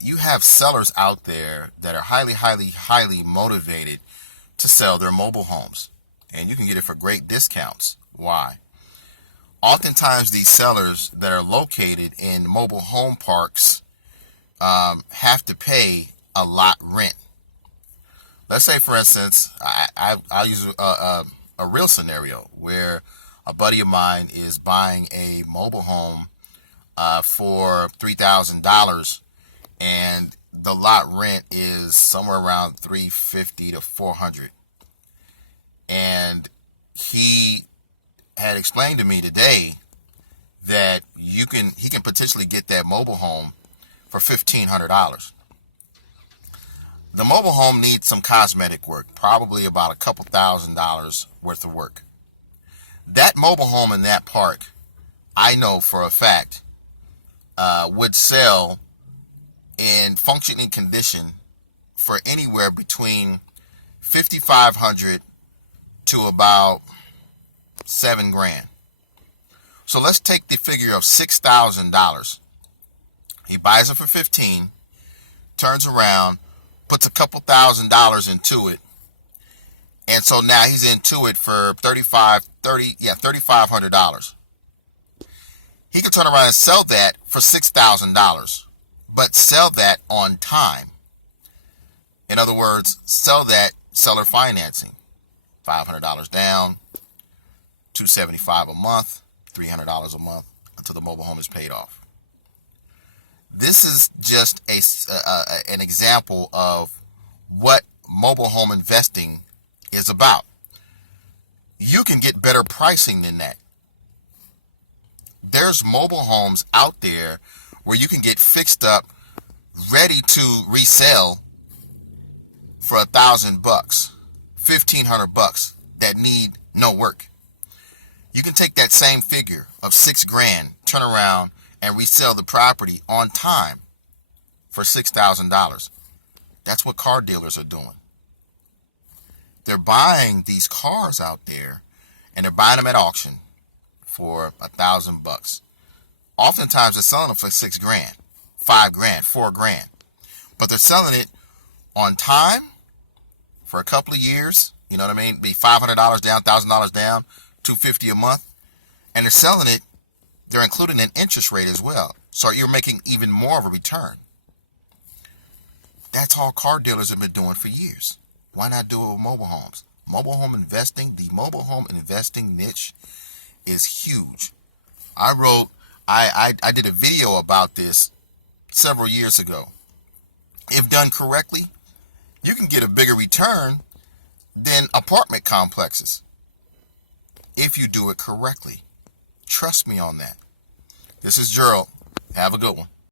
you have sellers out there that are highly motivated to sell their mobile homes. And you can get it for great discounts. Why? Oftentimes these sellers that are located in mobile home parks have to pay a lot rent. Let's say, for instance, I'll use a real scenario where a buddy of mine is buying a mobile home for $3,000, and the lot rent is somewhere around $350 to $400. And he had explained to me today that he can potentially get that mobile home for $1,500. The mobile home needs some cosmetic work, probably about a couple $1,000s worth of work. That mobile home in that park, I know for a fact, would sell in functioning condition for anywhere between $5,500 to about $7,000. So let's take the figure of $6,000. He buys it for 15, turns around, puts a couple $1,000s into it, and so now he's into it for $3,500. He could turn around and sell that for $6,000, but sell that on time. In other words, sell that seller financing. $500 down, $275 a month, $300 a month until the mobile home is paid off. This is just an example of what mobile home investing is about. You can get better pricing than that. There's mobile homes out there where you can get fixed up, ready to resell for $1,000, $1,500 that need no work. You can take that same figure of $6,000, turn around and resell the property on time for $6,000. That's what car dealers are doing. They're buying these cars out there, and they're buying them at auction for $1,000. Oftentimes they're selling them for $6,000, $5,000, $4,000, but they're selling it on time for a couple of years. You know what I mean? Be $500 down, $1,000 down, $250 a month, and they're selling it. They're including an interest rate as well, so you're making even more of a return. That's all car dealers have been doing for years. Why not do it with mobile homes? Mobile home investing, the mobile home investing niche is huge. I did a video about this several years ago. If done correctly, you can get a bigger return than apartment complexes if you do it correctly. Trust me on that. This is Gerald. Have a good one.